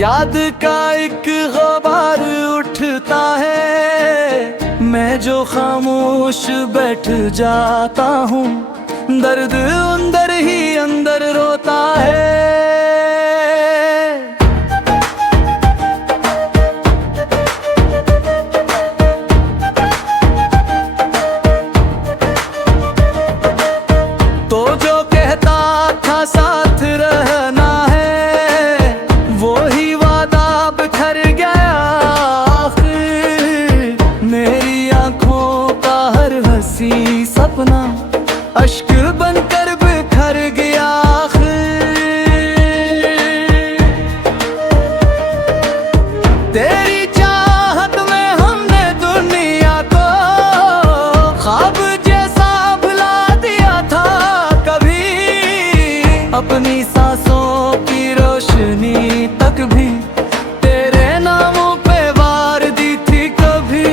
याद का एक गुबार उठता है, मैं जो खामोश बैठ जाता हूँ, दर्द अंदर ही अंदर रोता है। तो जो कहता था साथ रहना है, वो ही वादा बिखर गया आखिर। मेरी आंखों का हर हंसी सपना अश्क बनकर बिखर गया आखिर। तेरी चाहत में हमने दुनिया को ख्वाब जैसा भुला दिया था कभी। अपनी सांसों की रोशनी तक भी तेरे नामों पे वार दी थी कभी।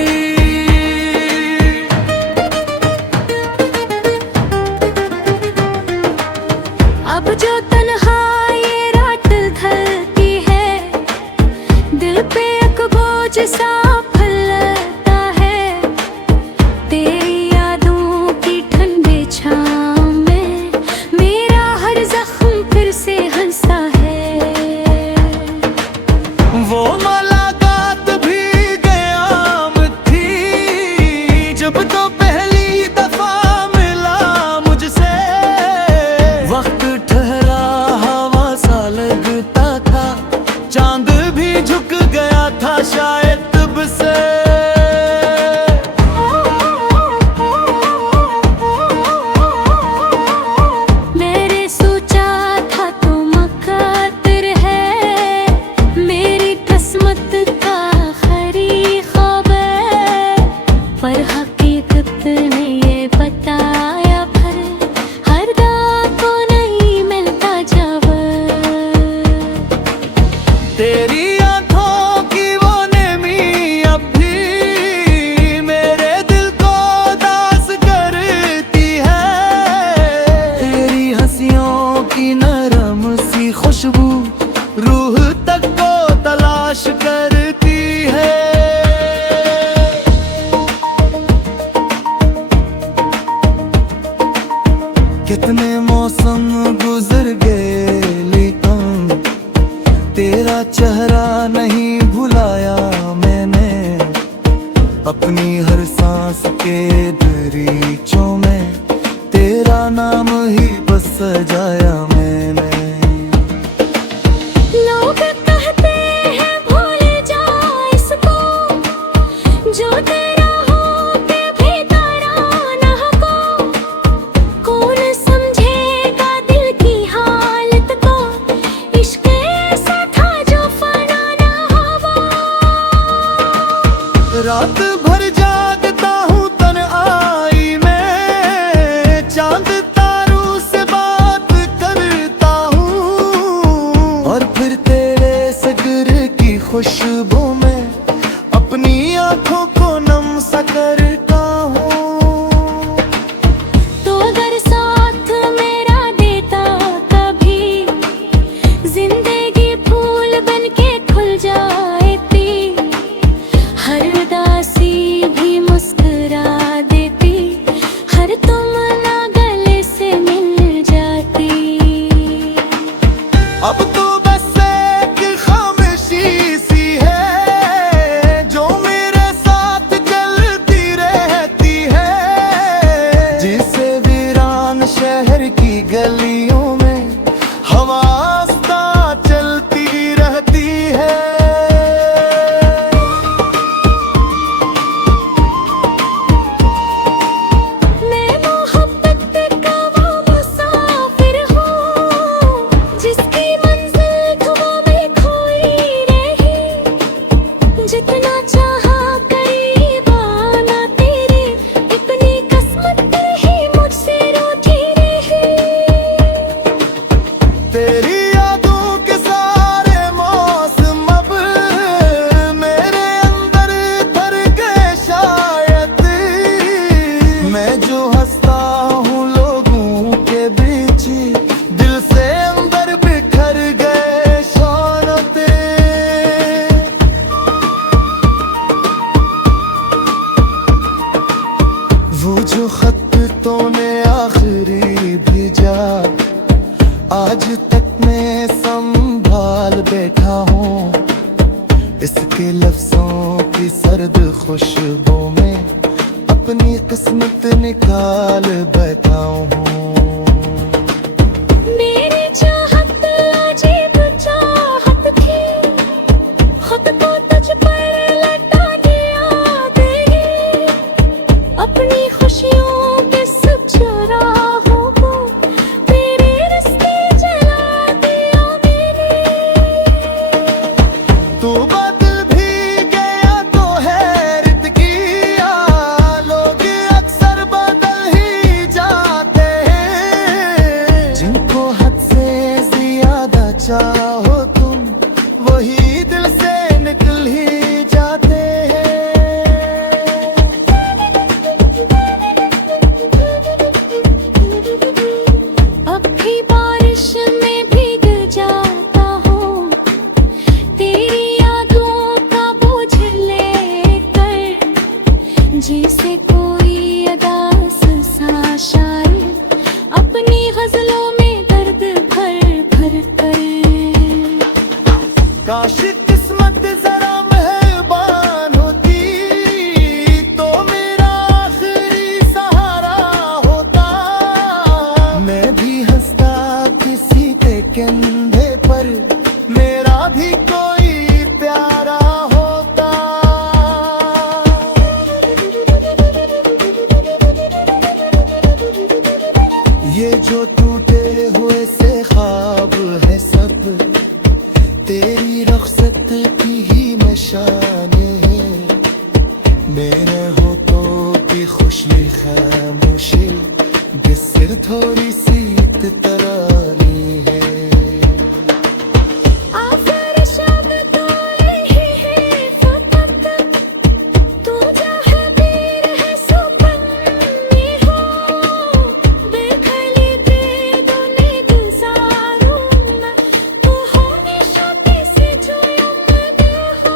अब जो तन्हाई रात ढलती है, दिल पे एक बोझ सा फैलता है। तेरी यादों की ठंडी छाँव में मेरा हर जख्म फिर से हंसा है। वो मुलाकात भी क़यामत थी, जब तो पहली दफा मिला मुझसे। वक्त ठहरा हवा सा लगता था, चांद भी झुक गया था शायद तब से। मैंने सोचा था तू मुक़द्दर है, मेरी किस्मत का आखिरी ख्वाब है। पर हकीकत ने ये बताया फिर, हर दाग को नहीं मिलता जवाब। तेरी आंखों की वो नेमी अब भी मेरे दिल को दास करती है। तेरी हंसियों की नरम सी खुशबू रूह तक को तलाश करती है। कितने मौसम गुजर गए लेकिन तेरा चेहरा नहीं भुलाया मैंने। अपनी हर सांस के दरीचों में तेरा नाम ही बस सजाया मैंने। लोग कहते हैं भूल जा इसको, जो तेरा हो के भी तराना को। कौन समझेगा दिल की हालत को, इश्क ऐसा था जो फना ना हुआ। रात भर जागता हूँ तन्हाई में, चांद तारों से बात करता हूँ। और फिर तेरे सगर की खुशबू में अपनी आंखों को नम सा करता हूँ। तो अगर साथ मेरा देता कभी, जिंदगी फूल बन के खुल जाती। हर उदासी भी मुस्कुरा देती, हर तमन्ना गले से मिल जाती। अब तो बस एक खामोशी सी है, जो मेरे साथ चलती रहे। सर्द खुशबू में अपनी किस्मत निकाल बैठा हूँ। मेरी चाहत अजीब चाहत थी, खुद को तुझ पर लटा दिया तेरी, अपनी खुशियों के सब चौराहों को तेरे रास्ते जला दिया मेरे। तू बदल भी गया तो हैरत किया, लोग अक्सर बदल ही जाते हैं। जिनको हद से ज्यादा चाहो तुम, वही दिल से निकल ही जाते हैं। अब भी बारिश में भीग जाता हूँ, तेरी यादों का बोझ लेकर, जैसे कोई अदास सा शायर अपनी गजलों में दर्द भर भर कर। काश किस्मत जरा मेहरबान होती, तो मेरा आखिरी सहारा होता। मैं भी हंसता किसी के कंधे पर, मेरा भी कोई प्यारा होता। ये जो टूटे हुए से ख्वाब है सब, तेरी रख्सत की ही निशाने हैं। मेरे होठों की खुशी खामोशी, जिससे थोड़ी सी तरानी है। आखिर शब तो यही है फकत, तू जहांगीर है सुपन्नी हो, बेखली बेदुनी गुजारूं मैं, तू हमेशा किसी जो उम्मीद हो।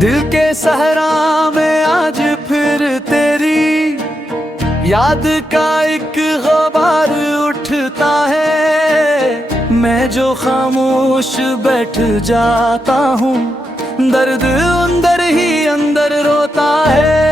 दिल के सहरा में आज फिर तेरी याद का एक गुबार उठता है। मैं जो खामोश बैठ जाता हूँ, दर्द अंदर ही अंदर रोता है।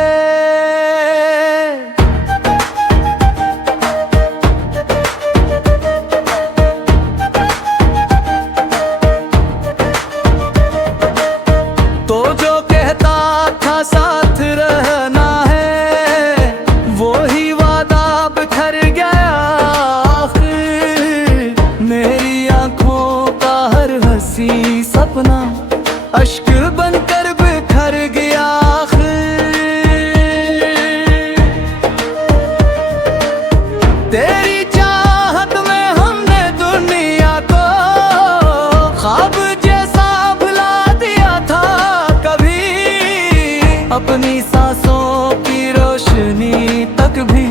तो जो कहता था साथ रहना है, वो ही वादा बिखर गया आखिर। मेरी आंखों का हर हंसी सपना अश्क बनकर बिखर गया आखिर। तेरी चाहत में हमने दुनिया को ख्वाब जैसा भुला दिया था कभी, अपनी सांसों की रोशनी तक भी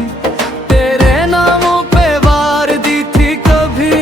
तेरे नामों पे वार दी थी कभी।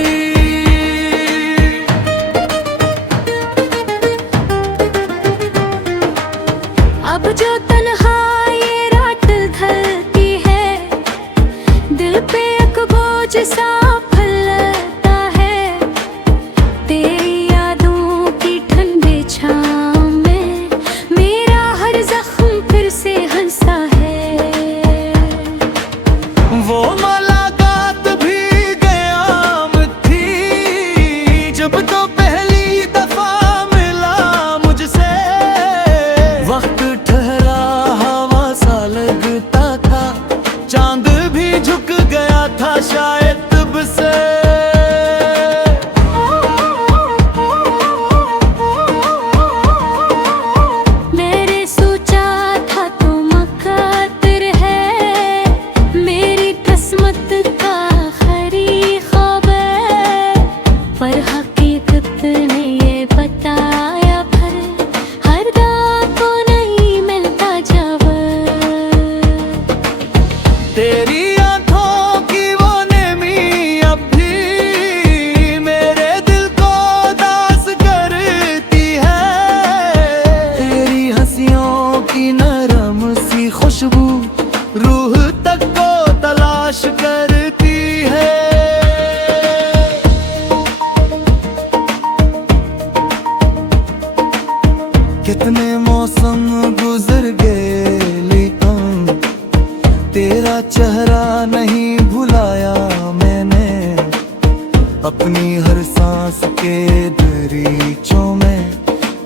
अपनी हर सांस के दरीचों में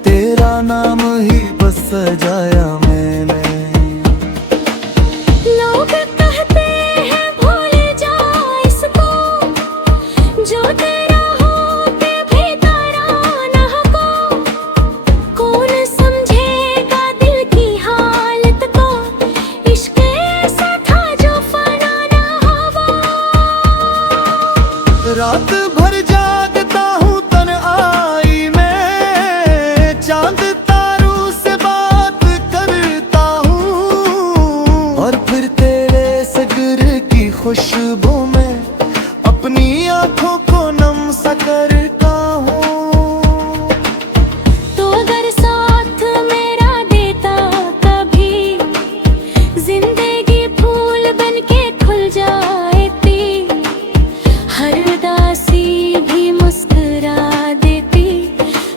तेरा नाम ही बस सजाया मैंने। लोग कहते हैं भूल जा इसको, जो तेरा हो के भी तराना को। कौन समझेगा दिल की हालत को, इश्क ऐसा था जो फना ना हुआ। रात भर जागता हूँ तन्हाई में, चांद तारों से बात करता हूँ, और फिर तेरे सगर की खुशबू में अपनी आंखों को नम सा करता हूँ। तो अगर साथ मेरा देता कभी, जिंदगी फूल बन के खुल जाती, हर उदासी भी मुस्कुरा देती,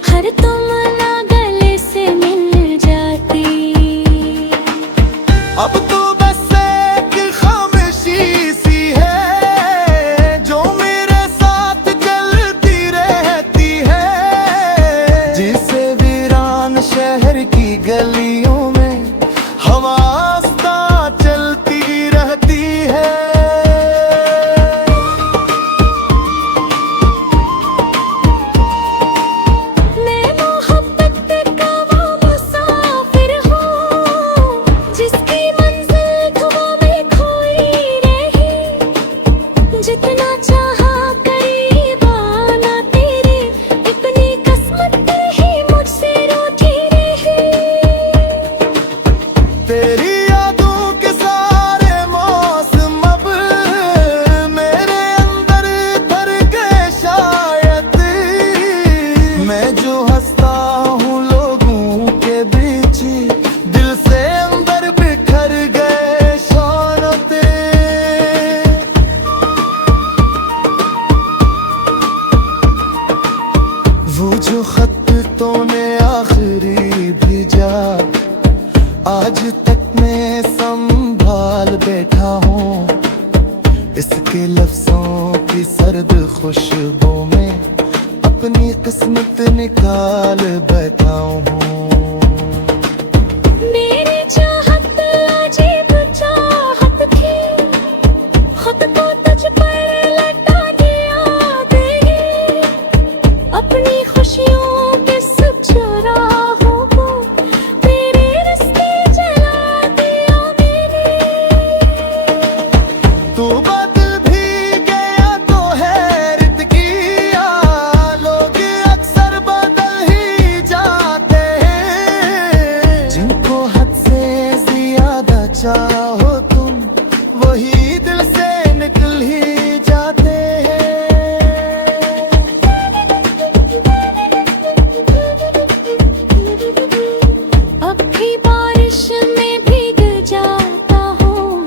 हर तमन्ना गले से मिल जाती। अब तो बस एक खामोशी सी है जो मेरे साथ चलती रहती है, जिसे वीरान शहर की गलियों में हवा आस्था चलती रहती है। मैं मोहब्बत का वो मुसाफिर हूँ, जिसकी मंजिल धुआं में खोई रही। जितना चाहा करीब आना तेरे, इतनी किस्मत ही मुझसे रूठी रही। तेरी यादों के सारे मौसम अब मेरे अंदर भर गए शायद। मैं जो हंसता हूँ लोगों के बीच, दिल से अंदर बिखर गए शौरतें। वो जो खत तूने आखिरी भेजा, आज तक मैं संभाल बैठा हूँ। इसके लफ्जों की सर्द खुशबू में अपनी किस्मत निकाल बैठा हूँ। मेरी चाहत अजीब चाहत थी, खुद को तुझ पर लटा दिया तेरी। अपनी खुशियों के सब चौराहों को तेरे रास्ते जला दिया मैंने। तू बदल भी गया तो हैरत किया, लोग अक्सर बदल ही जाते हैं। जिनको हद से ज्यादा चाहो तुम, वही दिल से निकल ही जाते हैं। अब भी बारिश में भीग जाता हूँ,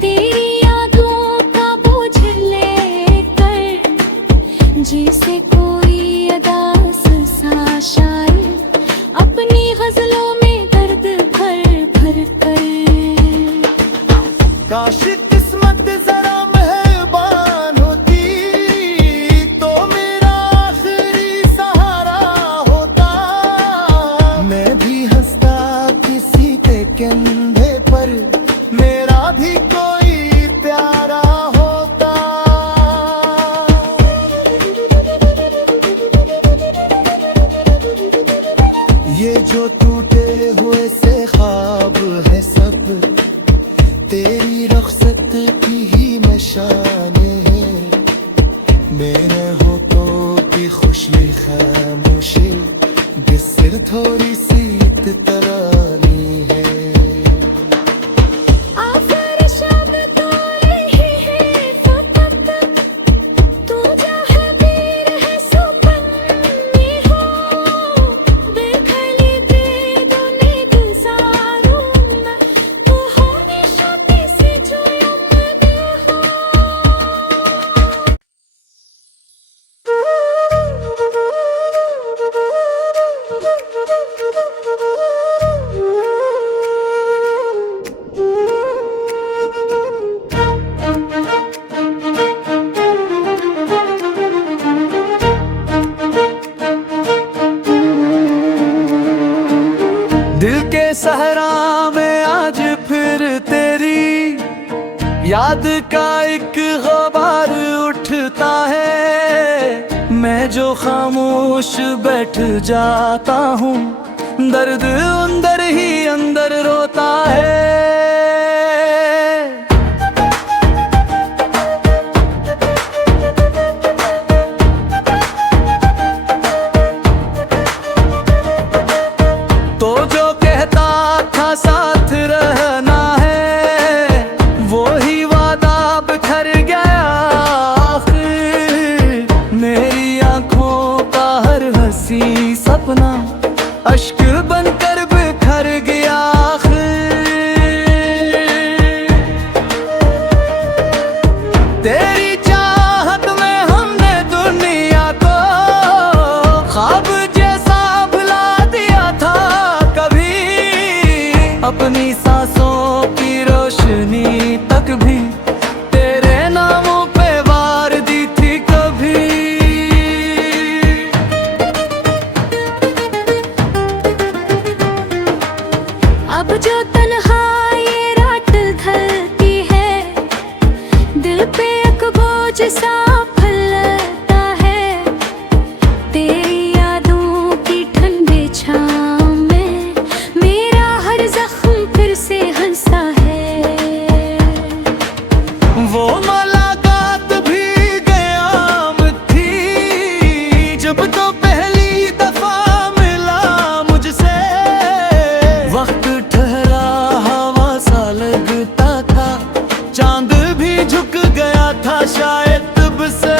तेरी यादों का बोझ लेकर। जैसे कोई अदास सा शायर अपनी गजलों में दर्द भर भर कर। काश किस्मत जरा मेहरबान होती, तो मेरा आखिरी सहारा होता। मैं भी हंसता किसी के कंधे पर, मेरा भी कोई प्यारा होता। ये जो टूटे हुए से ख्वाब है सब, तेरी रुखसत की ही निशाने हैं। मेरे होठों की खुशी खामोशी, बिसर थोड़ी सी तरानी है। आखिर शब तो यही है फकत, तू जो है वीर है सुपन्नी हो। बेखली बेदुनी गुजारूं मैं, तू हमेशा से जो उम्मीद हो। याद का एक गुबार उठता है, मैं जो खामोश बैठ जाता हूँ, दर्द अंदर ही अंदर रोता है। तो जो कहता था साथ रहना है, वो ही वादा बिखर गया आखिर। मेरी आंखों का हर हंसी सपना अश्क बनकर बिखर गया आखिर। तेरी चाहत में हमने दुनिया को ख्वाब जैसा भुला दिया था कभी, अपनी सांसों की रोशनी तक भी तेरे नामों पे वार दी थी कभी। अब जो तन्हाई रात ढलती है, दिल पे एक बोझ सा फैलता है। तेरी यादों की ठंडी छाँव में मेरा हर जख्म फिर से हंसा है। वो मुलाकात भी क़यामत थी, जब तो पहली दफा मिला मुझसे। वक्त ठहरा हवा सा लगता था, चांद भी झुक गया था शायद तब से।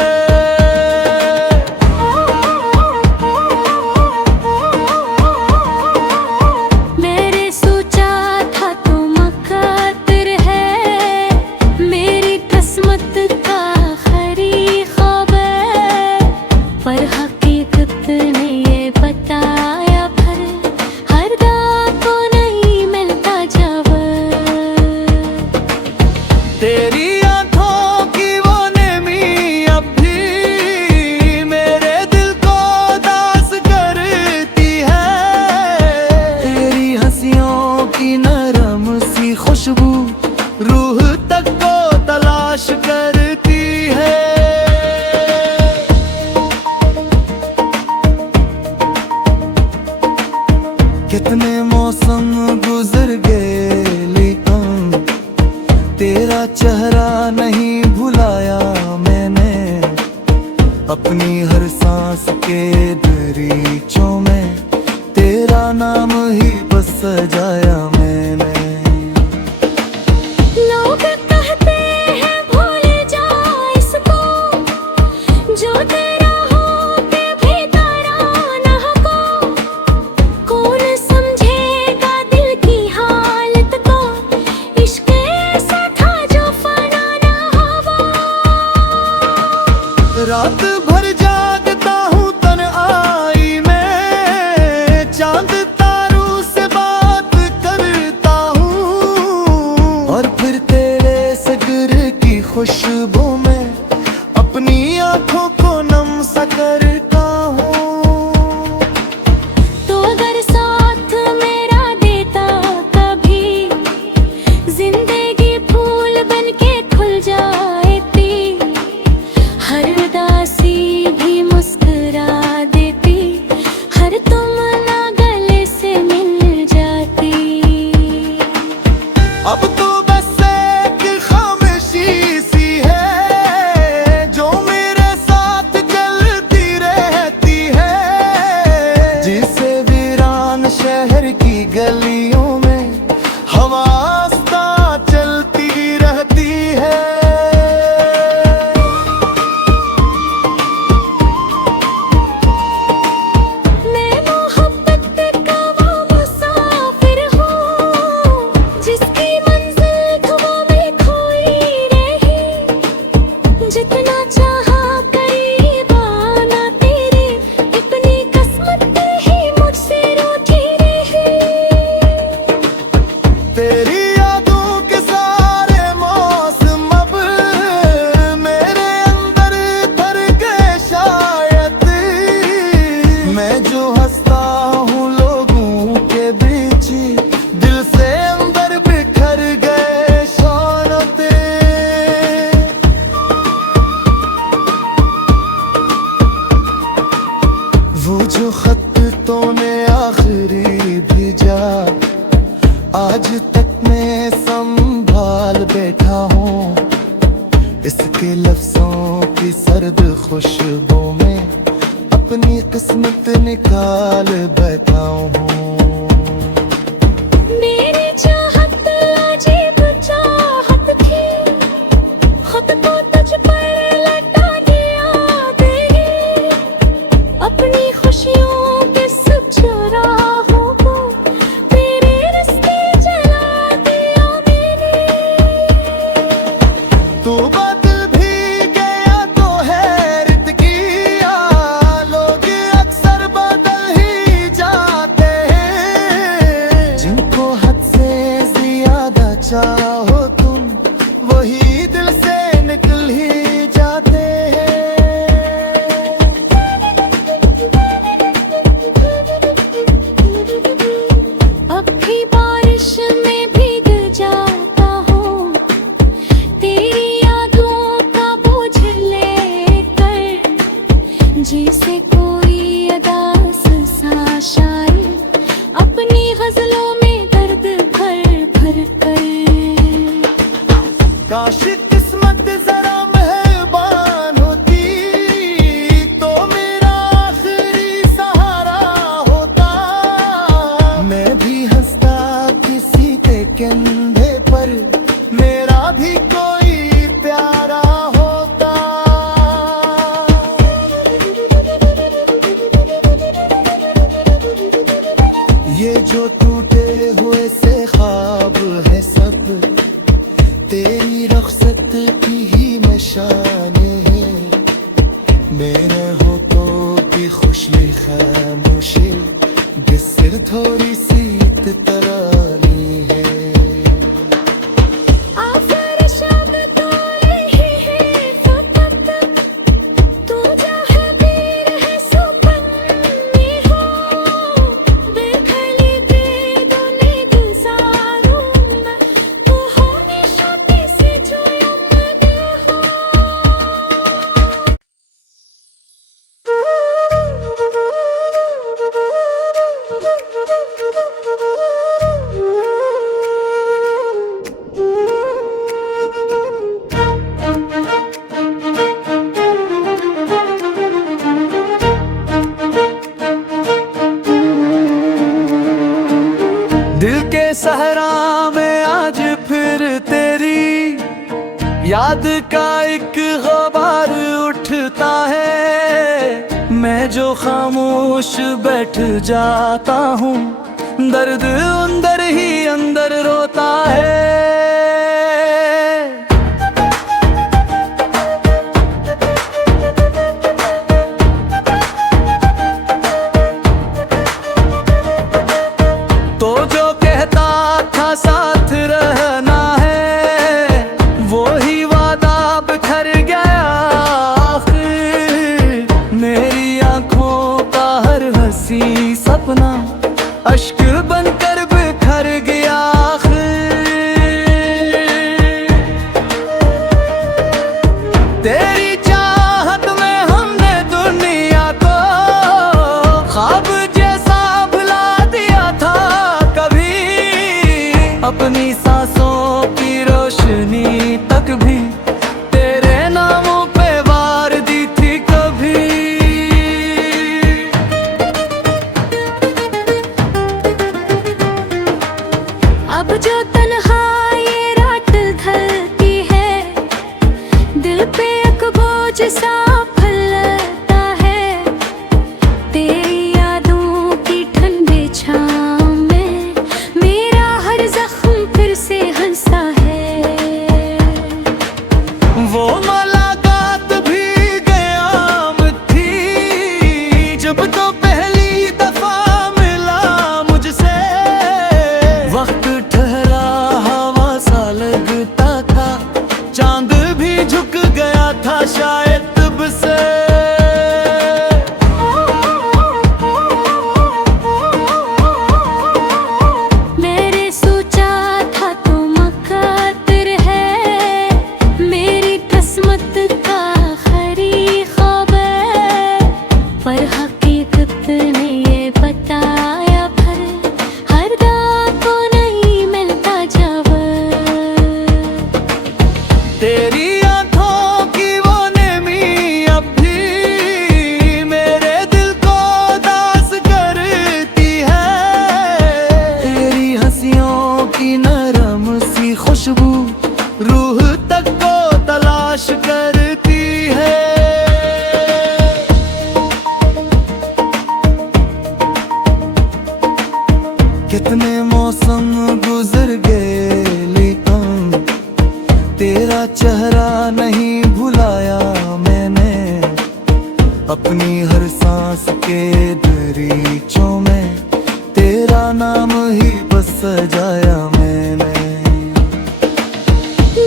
मैंने सोचा था तू मुक़द्दर है, मेरी किस्मत का आखिरी ख्वाब है। पर हकीकत ने ये बताया फिर, हर दाग को नहीं मिलता जवाब। तेरी आंखों की वो नेमी अब भी मेरे दिल को दास करती है। तेरी हंसियों की नरम सी खुशबू रूह तक को तलाश करती है। कितने मौसम गुजर गए लेकिन तेरा चेहरा नहीं भुलाया मैंने। अपनी हर सांस के दरीचों में तेरा नाम ही बस सजाया मैंने। लोग कहते हैं भूल जा इसको, जो तेरा होके भी तराना को। कौन समझेगा दिल की हालत को, इश्क ऐसा था जो फना ना हुआ। रात भर जागता हूँ तन्हाई में, चांद तारों से बात करता हूँ। और फिर तेरे सगर की खुशबू में अपनी आंखों को नम सा करता हूँ। तो अगर साथ मेरा देता कभी, जिंदगी फूल बनके खुल जाती। हर उदासी भी मुस्कुरा देती, हर तमन्ना गले से मिल जाती। अब तो बस एक खामोशी सी है, जो मेरे साथ चलती सर्द खुशबू में अपनी किस्मत निकाल बैठा हूँ। मेरी चाहत अजीब चाहत थी, खुद को तुझ पर लटा दिया तेरी, अपनी खुशियों के सब चौराहों को तेरे रास्ते जला दिया मैंने। तू बदल भी गया तो हैरत किया, लोग अक्सर बदल ही जाते हैं। जिनको हद से ज्यादा चाहो तुम, वही दिल से निकल ही जाते हैं। अब भी बारिश में भीग जाता हूँ, तेरी यादों का बोझ लेकर, जैसे कोई अदास सा शायर अपनी गजलों में दर्द भर भर कर। काश किस्मत जरा मेहरबान होती, तो मेरा आखिरी सहारा होता। मैं भी हंसता किसी के कंधे पर, मेरा भी कोई प्यारा होता। ये जो टूटे हुए से ख्वाब है सब, तेरी रख्सत की ही निशाने हैं। मेरे हो तो भी खुशी खामोशी, जिससे थोड़ी सी तरानी है। आखिर शब तो यही है फकत, तू जो है पीर है सुपन्नी हो, बेखली दे दो निगज़ारूं मैं, तू हमेशा किसी जो उम्मीद हो। दिल के सहरा में आज फिर तेरी याद का एक गुबार उठता है। मैं जो खामोश बैठ जाता हूँ, दर्द अंदर ही अंदर रोता है। तो जो कहता था साथ रहना है, वो ही वादा बिखर गया आखिर। मेरी आंखों का हर हंसी सपना अश्क बनकर बिखर गया आखिर। तेरी चाहत में हमने दुनिया को ख्वाब जैसा भुला दिया था कभी, अपनी सांसों की रोशनी तक भी तेरे नामों पे वार दी थी कभी। अपनी हर सांस के दरीचों में तेरा नाम ही बस सजाया मैंने।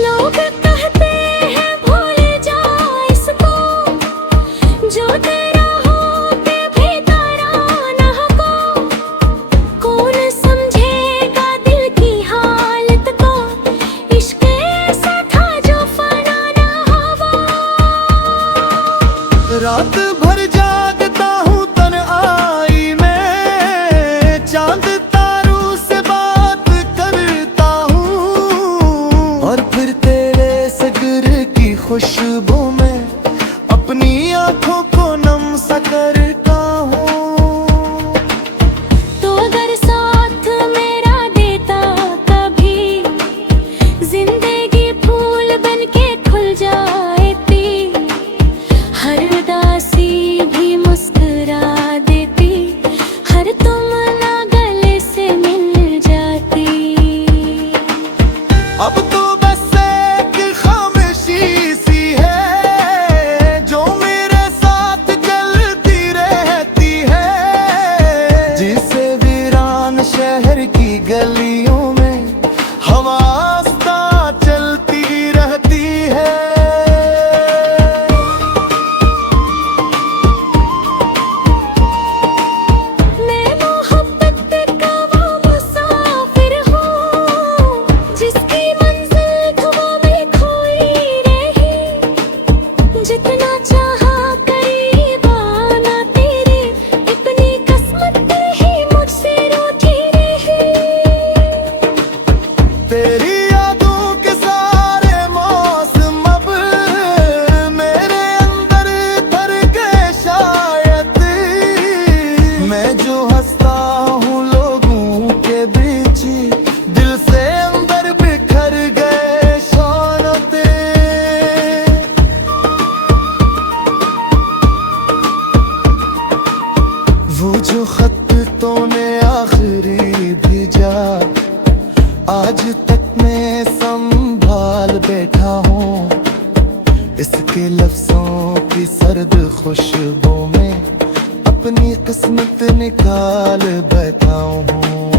लोग कहते हैं भूल जा इसको, जो तेरा हो के भी तराना को। कौन समझेगा दिल की हालत को, इश्क ऐसा था जो फना ना हुआ। रात भर जागता हूँ तन्हाई में, चांद तारों से बात करता हूँ, और फिर तेरे सगर की खुशबू में अपनी आंखों को नम सा करता हूँ। तो अगर साथ मेरा देता कभी, जिंदगी फूल बन के खुल जाती, हर उदासी भी मुस्कुरा देती, हर तमन्ना गले से मिल जाती। अब तो बस एक खामोशी सी है जो मेरे साथ चलती रहती है, जिसे वीरान शहर की गलियों में हवा आस्था चलती रहती है। मैं मोहब्बत का वो मुसाफिर हूँ, जिसकी मंजिल धुआं में खोई रही। जितना चाहा करीब आना तेरे, अपनी किस्मत ही मुझसे रूठी रही। तेरी यादों के सारे मौसम अब मेरे अंदर भर गए शायद। मैं जो हंसता हूँ लोगों के बीच, दिल से अंदर बिखर गए शौनते। वो जो खत तूने आखिरी भेजा, आज तक मैं संभाल बैठा हूँ। इसके लफ्जों की सर्द खुशबू में अपनी किस्मत निकाल बैठा हूँ।